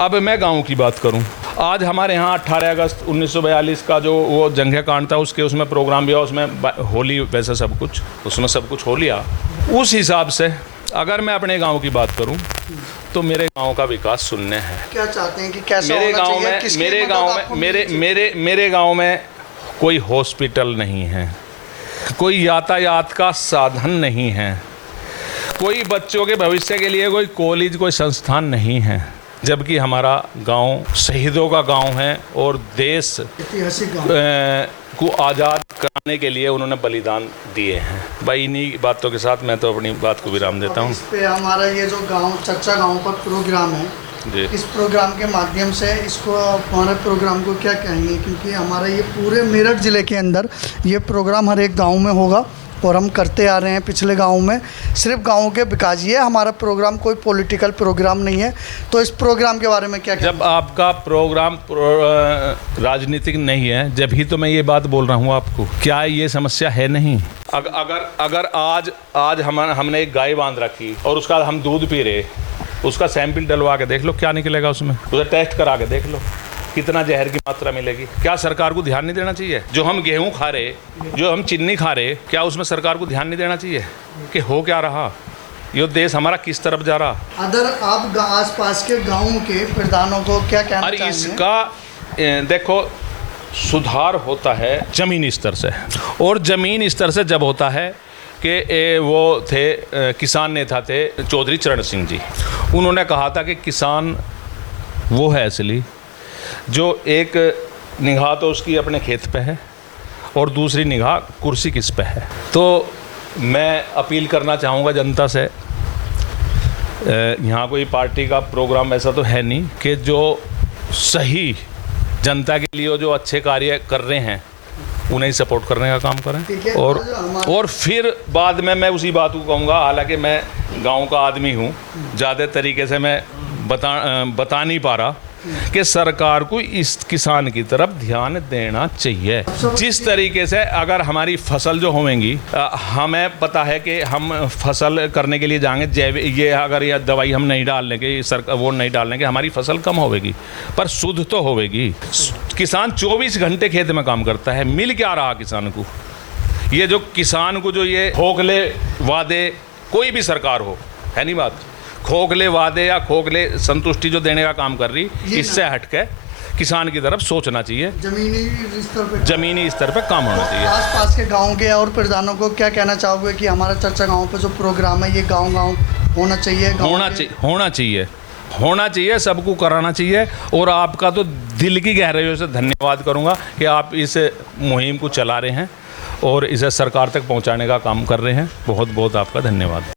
अब मैं गांव की बात करूं, आज हमारे यहाँ 18 अगस्त 1942 का जो वो जंगे कांड था उसमें प्रोग्राम भी हुआ, उसमें होली वैसा सब कुछ उसमें सब कुछ हो लिया। उस हिसाब से अगर मैं अपने गांव की बात करूं तो मेरे गांव का विकास शून्य है। क्या चाहते हैं कि कैसा मेरे होना गांव चाहिए? में किसकी मेरे मदद गांव आपको में मिलनी चाहिए? मेरे गांव में कोई हॉस्पिटल नहीं है, कोई यातायात का साधन नहीं है, कोई बच्चों के भविष्य के लिए कोई कॉलेज कोई संस्थान नहीं है, जबकि हमारा गांव शहीदों का गांव है और देश ऐतिहासिक गांव को आज़ाद कराने के लिए उन्होंने बलिदान दिए हैं। भाई इन्हीं बातों के साथ मैं तो अपनी बात को विराम देता हूँ। इस पे हमारा ये जो गांव चर्चा गांव पर प्रोग्राम है जी, इस प्रोग्राम के माध्यम से इसको हमारे प्रोग्राम को क्या कहेंगे, क्योंकि हमारा ये पूरे मेरठ ज़िले के अंदर ये प्रोग्राम हर एक गांव में होगा और हम करते आ रहे हैं पिछले गाँव में। सिर्फ गाँव के विकास, ये हमारा प्रोग्राम कोई पॉलिटिकल प्रोग्राम नहीं है। तो इस प्रोग्राम के बारे में क्या जब आपका प्रोग्राम राजनीतिक नहीं है, जब ही तो मैं ये बात बोल रहा हूँ आपको। क्या ये समस्या है नहीं? अगर आज हमने एक गाय बांध रखी और उसका हम दूध पी रहे, उसका सैंपल डलवा के देख लो क्या निकलेगा उसमें, उसे टेस्ट करा के देख लो कितना जहर की मात्रा मिलेगी। क्या सरकार को ध्यान नहीं देना चाहिए? जो हम गेहूं खा रहे, जो हम चीनी खा रहे, क्या उसमें सरकार को ध्यान नहीं देना चाहिए कि हो क्या रहा, ये देश हमारा किस तरफ जा रहा? अगर आप आसपास के गाँव के प्रधानों को क्या कहना और चाहेंगे? इसका देखो सुधार होता है ज़मीनी स्तर से, और ज़मीन स्तर से जब होता है कि वो थे किसान नेता थे चौधरी चरण सिंह जी, उन्होंने कहा था कि किसान वो है असली जो एक निगाह तो उसकी अपने खेत पे है और दूसरी निगाह कुर्सी किस पे है। तो मैं अपील करना चाहूँगा जनता से, यहाँ कोई पार्टी का प्रोग्राम ऐसा तो है नहीं कि जो सही जनता के लिए जो अच्छे कार्य कर रहे हैं उन्हें सपोर्ट करने का काम करें। और फिर बाद में मैं उसी बात को कहूँगा, हालांकि मैं गांव का आदमी हूँ, ज़्यादा तरीके से मैं बता नहीं पा रहा कि सरकार को इस किसान की तरफ ध्यान देना चाहिए। जिस तरीके से अगर हमारी फसल जो होंगी, हमें पता है कि हम फसल करने के लिए जाएंगे जैविक, ये अगर यह दवाई हम नहीं डालने के वो नहीं डालने के हमारी फसल कम होगी, पर शुद्ध तो होगी। किसान 24 घंटे खेत में काम करता है, मिल क्या रहा किसान को? ये जो किसान को जो ये खोखले वादे, कोई भी सरकार हो, है नहीं बात, खोखले वादे या खोखले संतुष्टि जो देने का काम कर रही, इससे हटके किसान की तरफ सोचना चाहिए। जमीनी स्तर पे काम होना चाहिए। आसपास के गांव के और प्रधानों को क्या कहना चाहोगे कि हमारा चर्चा गांव पे जो प्रोग्राम है ये गांव होना चाहिए? होना चाहिए, सबको कराना चाहिए। और आपका तो दिल की गहराइयों से धन्यवाद करूंगा कि आप इस मुहिम को चला रहे हैं और इसे सरकार तक पहुंचाने का काम कर रहे हैं। बहुत बहुत आपका धन्यवाद।